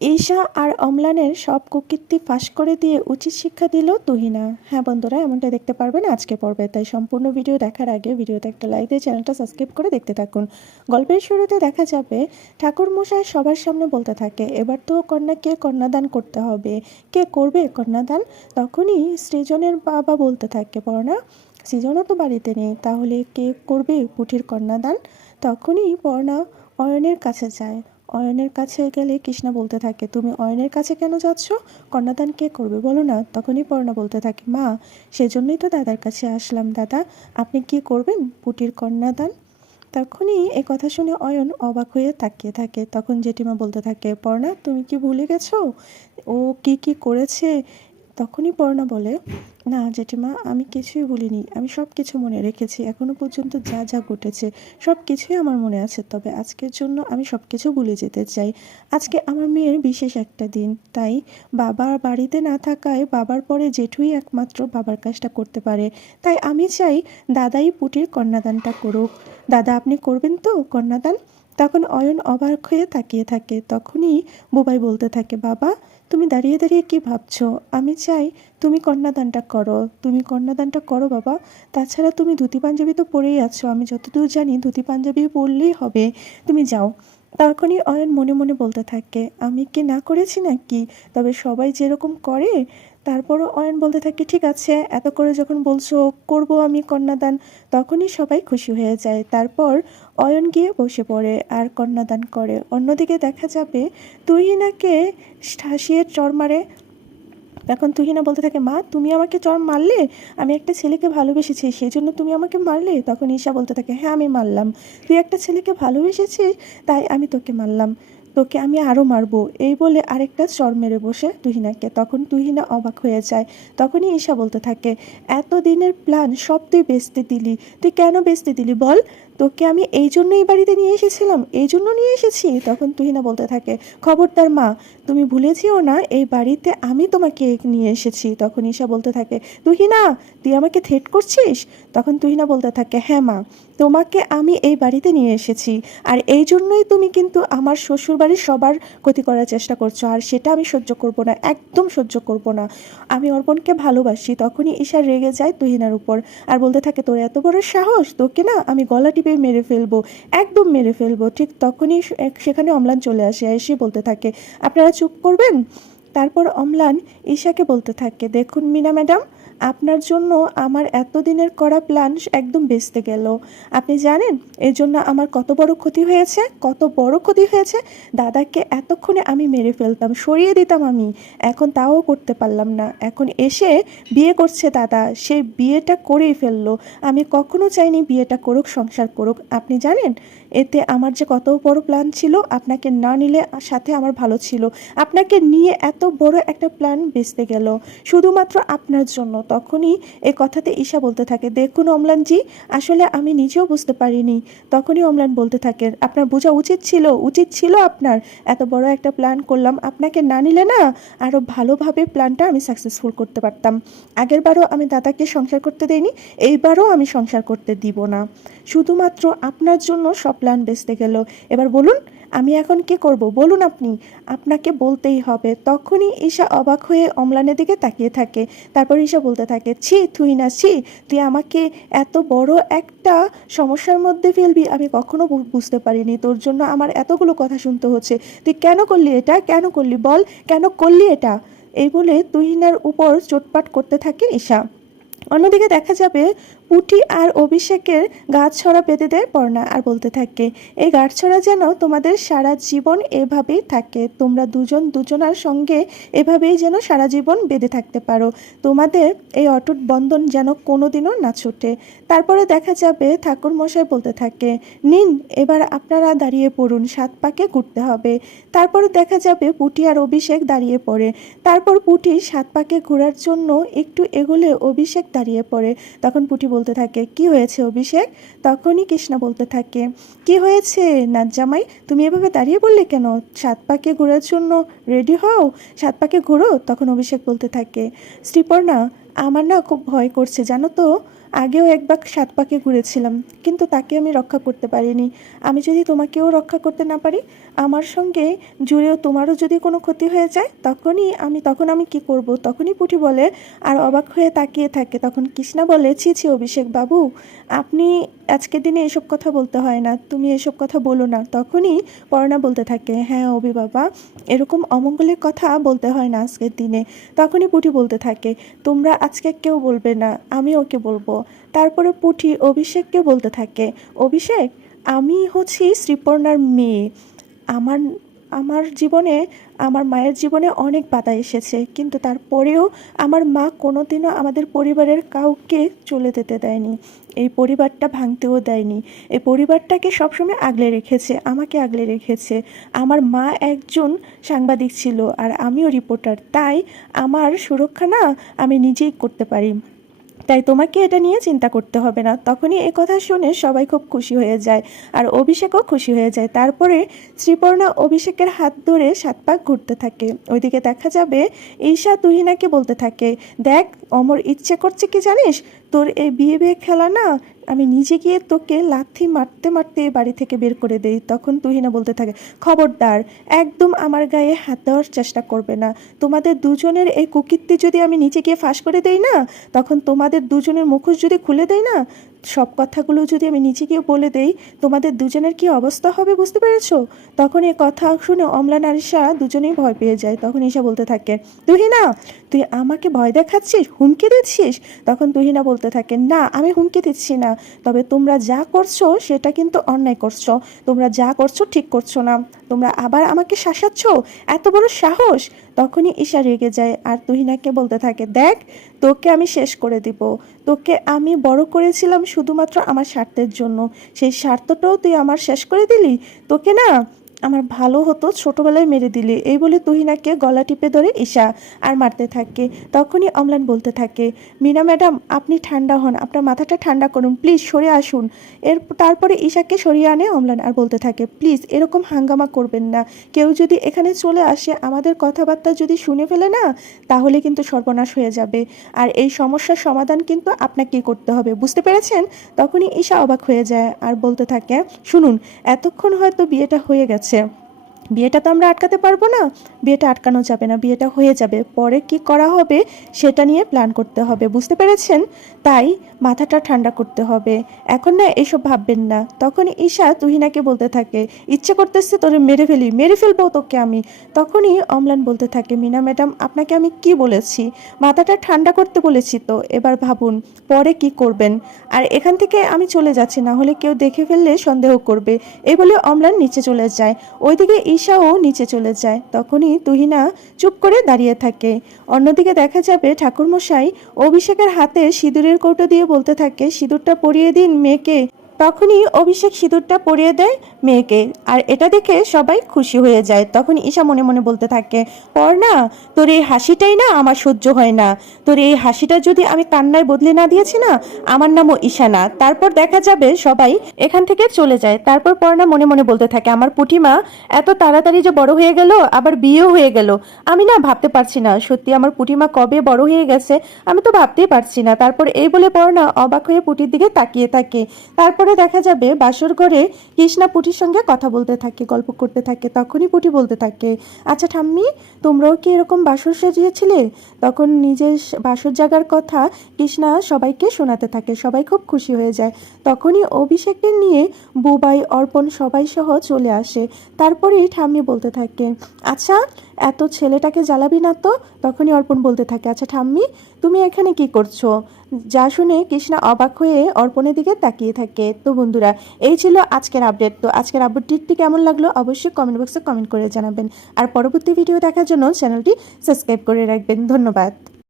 ঈশা আর অম্লানের সব কুকীর্তি ফাঁস করে দিয়ে উচিত শিক্ষা দিল তুহিনা। হ্যাঁ বন্ধুরা এমনটা দেখতে পারবেন আজকে পর্বে। তাই সম্পূর্ণ ভিডিও দেখার আগে ভিডিওতে একটা লাইক দিয়ে চ্যানেলটা সাবস্ক্রাইব করে দেখতে থাকুন। গল্পের শুরুতে দেখা যাবে ঠাকুর মশাই সবার সামনে বলতে থাকে, এবার তো কন্যাকে কন্যাদান করতে হবে। কে করবে কন্যাদান? তখনই সৃজনের বাবা বলতে থাকে পড়না সৃজনও তো বাড়িতে নেই, তাহলে কে করবে পুঠির কন্যাদান? তখনই পর্ণা অয়নের কাছে যায়। অয়নের কাছে গেলে কৃষ্ণা বলতে থাকে, তুমি অয়নের কাছে কেন যাচ্ছ? কন্যাদান কে করবে বলো না? তখনই পর্ণা বলতে থাকে, মা, সেজন্যই তো দাদার কাছে আসলাম, দাদা। আপনি কি করবেন পুটির কন্যাদান? তখনই এ কথা শুনে অয়ন অবাক হয়ে তাকিয়ে থাকে। তখন জেঠিমা বলতে থাকে, পর্ণা, তুমি কি ভুলে গেছো? ও কি কি করেছে? তখনই পর্ণা বলে, না, জেঠিমা, আমি কিছুই বলিনি আমি সব কিছু মনে রেখেছি। এখনও পর্যন্ত যা যা ঘটেছে সব কিছুই আমার মনে আছে। তবে আজকের জন্য আমি সব কিছু ভুলে যেতে চাই। আজকে আমার মেয়ের বিশেষ একটা দিন। তাই বাবার বাড়িতে না থাকায় বাবার পরে জেঠুই একমাত্র বাবার কাজটা করতে পারে। তাই আমি চাই দাদাই পুটির কন্যাদানটা করুক। দাদা, আপনি করবেন তো কন্যাদান? তখন অয়ন অবাক হয়ে তাকিয়ে থাকে। তখনই বুবাই বলতে থাকে, বাবা, তুমি দাঁড়িয়ে দাঁড়িয়ে কি ভাবছ? আমি চাই তুমি কন্যাদানটা করো। তুমি কন্যাদানটা করো, বাবা। তাছাড়া তুমি ধুতি পাঞ্জাবি তো পরেই আছো। আমি যতদূর জানি ধুতি পাঞ্জাবি পরলেই হবে। তুমি যাও। তখনই অয়ন মনে মনে বলতে থাকে, আমি কি না করেছি নাকি? তবে সবাই যেরকম করে তারপরও অয়ন বলতে থাকে, ঠিক আছে, এত করে যখন বলছো, করব আমি কন্যাদান, তখনই সবাই খুশি হয়ে যায়। তারপর অয়ন গিয়ে বসে পড়ে আর কন্যাদান করে। অন্যদিকে দেখা যাবে, তুহিনাকে ঠাসিয়ে চর মারে। তখন তুহিনা বলতে থাকে, মা, তুমি আমাকে চর মারলে? আমি একটা ছেলেকে ভালোবেসেছি সেই জন্য তুমি আমাকে মারলে? তখন ঈশা বলতে থাকে হ্যাঁ আমি মারলাম। তুই একটা ছেলেকে ভালোবেসেছিস, তাই আমি তোকে মারলাম। তোকে আমি আরও মারবো। এই বলে আরেকটা চর মেরে বসে তুহিনাকে। তখন তুহিনা অবাক হয়ে যায়। তখনই ঈশা বলতে থাকে, এতদিনের প্ল্যান সব তুই বেচতে দিলি। তুই কেন বেচতে দিলি বল? তোকে আমি এই জন্য এই বাড়িতে নিয়ে এসেছিলাম, এই জন্য নিয়ে এসেছি, তখন তুহিনা বলতে থাকে, খবরদার মা, তুমি ভুলেছিও না, এই বাড়িতে আমি তোমাকে নিয়ে এসেছি, তখন ঈশা বলতে থাকে, তুহিনা, তুই আমাকে থেট করছিস? তখন তুহিনা বলতে থাকে হ্যাঁ মা, তোমাকে আমি এই বাড়িতে নিয়ে এসেছি, আর এই জন্যই তুমি কিন্তু আমার শ্বশুর বাড়ির সবার ক্ষতি করার চেষ্টা করছ, আর সেটা আমি সহ্য করব না, একদম সহ্য করব না। আমি অর্পণকে ভালোবাসি, তখনই ঈশা রেগে যায় তুহিনার উপর, আর বলতে থাকে, তোর এত বড় সাহস, তোকে না আমি গলা টিপে মেরে ফেলব, একদম মেরে ফেলব। ঠিক তখনই সেখানে অম্লান চলে আসে, এসে বলতে থাকে, আপনারা চুপ করবেন? তারপর অম্লান ঈশাকে বলতে থাকে, দেখুন মিনা ম্যাডাম আপনার জন্য আমার এতদিনের করা প্ল্যান একদম বেচতে গেল। আপনি জানেন, এর জন্য আমার কত বড় ক্ষতি হয়েছে, কত বড় ক্ষতি হয়েছে। দাদাকে এতক্ষণে আমি মেরে ফেলতাম, সরিয়ে দিতাম আমি। এখন তাও করতে পারলাম না। এখন এসে বিয়ে করছে দাদা, সে বিয়েটা করেই ফেলল। আমি কখনো চাইনি বিয়েটা করুক, সংসার করুক। আপনি জানেন এতে আমার যে কত বড় প্ল্যান ছিল, আপনাকে না নিলে সাথে আমার ভালো ছিল। আপনাকে নিয়ে এত বড় একটা প্ল্যান বেচতে গেল। শুধুমাত্র আপনার জন্য। তখনই এ কথাতে ঈশা বলতে থাকে, দেখুন অম্লানজি আসলে আমি নিজেও বুঝতে পারিনি। তখনই অম্লান বলতে থাকে, আপনার বোঝা উচিত ছিল উচিত ছিল আপনার। এত বড় একটা প্ল্যান করলাম, আপনাকে না নিলে না আরও ভালোভাবে প্ল্যানটা আমি সাকসেসফুল করতে পারতাম। আগেরবারও আমি দাদাকে সংসার করতে দেইনি, এইবারও আমি সংসার করতে দিব না। শুধুমাত্র আপনার জন্য সব প্ল্যান বেচতে গেল। এবার বলুন, আমি এখন কি করব? বলুন আপনি। আপনাকে বলতেই হবে। তখনই ঈশা অবাক হয়ে অম্লানের দিকে তাকিয়ে থাকে। তারপর ঈশা বলতে থাকে, ছি, তুই না, ছি, তুই আমাকে এত বড় একটা সমস্যার মধ্যে ফেলবি, আমি কখনো বুঝতে পারিনি। তোর জন্য আমার এতগুলো কথা শুনতে হচ্ছে। তুই কেন করলি এটা? কেন করলি? বল, কেন করলি এটা? এই বলে তুহিনার উপর চোটপাট করতে থাকে ঈশা। অন্যদিকে দেখা যাবে পুটি আর অভিষেকের গাছছড়া বেঁধে দেয় পর্ণা আর বলতে থাকে, এই গাছছড়া যেন তোমাদের সারা জীবন এভাবেই থাকে। তোমরা দুজন দুজনার সঙ্গে এভাবেই যেন সারা জীবন বেঁধে থাকতে পারো। তোমাদের এই অটুট বন্ধন যেন কোনোদিনও না ছুটে। তারপরে দেখা যাবে ঠাকুর মশাই বলতে থাকে, নিন, এবার আপনারা দাঁড়িয়ে পড়ুন, সাত পাকে ঘুরতে হবে। তারপরে দেখা যাবে পুটি আর অভিষেক দাঁড়িয়ে পড়ে। তারপর পুটি সাত পাকে ঘোরার জন্য একটু এগোলে অভিষেক দাঁড়িয়ে পড়ে। তখন পুটি বলতে থাকে, কি হয়েছে অভিষেক? তখনই কৃষ্ণা বলতে থাকে, কি হয়েছে নাজ্জামাই জামাই তুমি এভাবে দাঁড়িয়ে বললে কেন? সাত পাকে ঘোরার জন্য রেডি হও? সাত পাকে ঘোরো? তখন অভিষেক বলতে থাকে, শ্রীপর্ণা, আমার না খুব ভয় করছে, জানো তো? আগেও একবার সাত পাকে ঘুরেছিলাম, কিন্তু তাকে আমি রক্ষা করতে পারিনি। আমি যদি তোমাকেও রক্ষা করতে না পারি, আমার সঙ্গে জুড়েও তোমারও যদি কোনো ক্ষতি হয়ে যায়, তখনই আমি তখন আমি কি করব? তখনই পুঠি বলে আর অবাক হয়ে তাকিয়ে থাকে। তখন কৃষ্ণা বলে, ছি ছি, অভিষেক বাবু, আপনি আজকের দিনে এসব কথা বলতে হয় না, তুমি এসব কথা বলো না। তখনই পর্ণা বলতে থাকে হ্যাঁ অভি বাবা, এরকম অমঙ্গলের কথা বলতে হয় না আজকের দিনে। তখনই পুঠি বলতে থাকে, তোমরা আজকে কেউ বলবে না আমি ওকে বলব। তারপরে পুঠি অভিষেককে বলতে থাকে, অভিষেক, আমি হচ্ছি শ্রীপর্ণার মেয়ে। আমার আমার জীবনে, আমার মায়ের জীবনে অনেক বাধা এসেছে, কিন্তু তারপরেও আমার মা কোনোদিনও আমাদের পরিবারের কাউকে চলে যেতে দেয়নি। এই পরিবারটা ভাঙতেও দেয়নি। এই পরিবারটাকে সবসময় আগলে রেখেছে, আমাকে আগলে রেখেছে। আমার মা একজন সাংবাদিক ছিল আর আমিও রিপোর্টার, তাই আমার সুরক্ষা না আমি নিজেই করতে পারি। তাই তোমাকে এটা নিয়ে চিন্তা করতে হবে না। তখনই এ কথা শুনে সবাই খুব খুশি হয়ে যায় আর অভিষেকও খুশি হয়ে যায়। তারপরে শ্রীপর্ণা অভিষেকের হাত ধরে সাত পাক ঘুরতে থাকে। ওইদিকে দেখা যাবে ঈশা তুহিনাকে বলতে থাকে, দেখ, অমর ইচ্ছে করছে কি জানিস? তোর এই বিয়ে বিয়ে খেলা না, আমি নিজে গিয়ে তোকে লাথি মারতে মারতে বাড়ি থেকে বের করে দেই, তখন তুহিনা বলতে থাকে, খবরদার, একদম আমার গায়ে হাত দেওয়ার চেষ্টা করবে না। তোমাদের দুজনের এই কুকীর্তি যদি আমি নিচে গিয়ে ফাঁস করে দেই না, তখন তোমাদের দুজনের মুখোশ যদি খুলে দেয় না সব কথাগুলো যদি আমি গিয়ে বলে দেই, তোমাদের দুজনের কি অবস্থা হবে বুঝতে পেরেছ? তখন এ কথা শুনে অমলা নারিশা দুজনেই ভয় পেয়ে যায়। তখন ঈশা বলতে থাকে, তুহিনা, তুই আমাকে ভয় দেখাচ্ছিস? হুমকি দিচ্ছিস? তখন তুহিনা বলতে থাকে, না, আমি হুমকি দিচ্ছি না। তবে তোমরা যা করছ সেটা কিন্তু অন্যায় করছ। তোমরা যা করছ ঠিক করছ না। তোমরা আবার আমাকে শাসাচ্ছ? এত বড় সাহস? তখনই ঈশা রেগে যায় আর তুহিনাকে বলতে থাকে, দেখ, তোকে আমি শেষ করে দিব। তোকে আমি বড় করেছিলাম শুধুমাত্র আমার স্বার্থের জন্য। সেই স্বার্থটাও তুই আমার শেষ করে দিলি? তোকে না আমার ভালো হতো ছোটবেলায় মেরে দিলে। এই বলে তুহিনাকে গলা টিপে ধরে ঈশা আর মারতে থাকে। তখনই অমলান বলতে থাকে, মিনা ম্যাডাম, আপনি ঠান্ডা হন, আপনার মাথাটা ঠান্ডা করুন, প্লিজ সরে আসুন। এর তারপরে ঈশাকে সরিয়ে আনে অমলান আর বলতে থাকে, প্লিজ, এরকম হাঙ্গামা করবেন না। কেউ যদি এখানে চলে আসে, আমাদের কথাবার্তা যদি শুনে ফেলে না, তাহলে কিন্তু সর্বনাশ হয়ে যাবে। আর এই সমস্যার সমাধান কিন্তু আপনাকেই করতে হবে, বুঝতে পেরেছেন? তখনই ঈশা অবাক হয়ে যায় আর বলতে থাকে, শুনুন, এতক্ষণ হয়তো বিয়েটা হয়ে গেছে আছে বিয়েটা তো আমরা আটকাতে পারব না। বিয়েটা আটকানো যাবে না, বিয়েটা হয়ে যাবে। পরে কি করা হবে সেটা নিয়ে প্ল্যান করতে হবে, বুঝতে পেরেছেন? তাই মাথাটা ঠান্ডা করতে হবে। এখন না এসব ভাববেন না। তখন ঈশা তুহিনাকে বলতে থাকে, ইচ্ছে করতেছে তোরে মেরে ফেলি, মেরে ফেলব তোকে আমি। তখনই অমলান বলতে থাকে, মিনা ম্যাডাম, আপনাকে আমি কি বলেছি? মাথাটা ঠান্ডা করতে বলেছি তো, এবার ভাবুন, পরে কি করবেন? আর এখান থেকে আমি চলে যাচ্ছি, না হলে কেউ দেখে ফেললে সন্দেহ করবে। এই বলে অমলান নিচে চলে যায়। ওইদিকে ঈশাও নিচে চলে যায়। তখনই তুহিনা চুপ করে দাঁড়িয়ে থাকে। অন্যদিকে দেখা যাবে ঠাকুরমশাই অভিষেকের হাতে সিঁদুরের কৌটো দিয়ে বলতে থাকে, সিঁদুরটা পরিয়ে দিন মেয়েকে। তখনই অভিষেক সিঁদুরটা পরিয়ে দেয় মেয়েকে। আর এটা দেখে সবাই খুশি হয়ে যায়। তখন ঈশা মনে মনে বলতে থাকে না তোর এই হাসিটাই না আমার সহ্য হয় না। তোর এই হাসিটা যদি আমি কান্নায় বদলে না দিয়েছি না, আমার নামও ঈশা না। তারপর দেখা যাবে সবাই এখান থেকে চলে যায়। তারপর পর্ণা মনে মনে বলতে থাকে, আমার পুটিমা, এত তাড়াতাড়ি যে বড় হয়ে গেল, আবার বিয়েও হয়ে গেল। আমি না ভাবতে পারছি না। সত্যি আমার পুটিমা কবে বড় হয়ে গেছে, আমি তো ভাবতেই পারছি না। তারপর এই বলে পর্ণা অবাক হয়ে পুটির দিকে তাকিয়ে থাকে। তারপরে দেখা যাবে বাসর ঘরে কৃষ্ণা পুটির সঙ্গে কথা বলতে থাকে, গল্প করতে থাকে, তখনই পুটি বলতে থাকে আচ্ছা ঠাম্মি, তোমরাও কি এরকম বাসর সাজিয়েছিলে তখন নিজের বাসর জাগার কথা কৃষ্ণা সবাইকে শোনাতে থাকে, সবাই খুব খুশি হয়ে যায়। তখনই অভিষেককে নিয়ে বুবাই, অর্পণ সবাই সহ চলে আসে। তারপরেই ঠাম্মি বলতে থাকে আচ্ছা এত ছেলেটাকে জ্বালাবি না তো? তখনই অর্পণ বলতে থাকে আচ্ছা ঠাম্মি, তুমি এখানে কি করছ? যা শুনে কৃষ্ণা অবাক হয়ে অর্পণের দিকে তাকিয়ে থাকে। তো বন্ধুরা, এই ছিল আজকের আপডেট তো আজকের আপডেটটি কেমন লাগল অবশ্যই কমেন্ট বক্সে কমেন্ট করে জানাবেন। আর পরবর্তী ভিডিও দেখার জন্য চ্যানেলটি সাবস্ক্রাইব করে রাখবেন। ধন্যবাদ।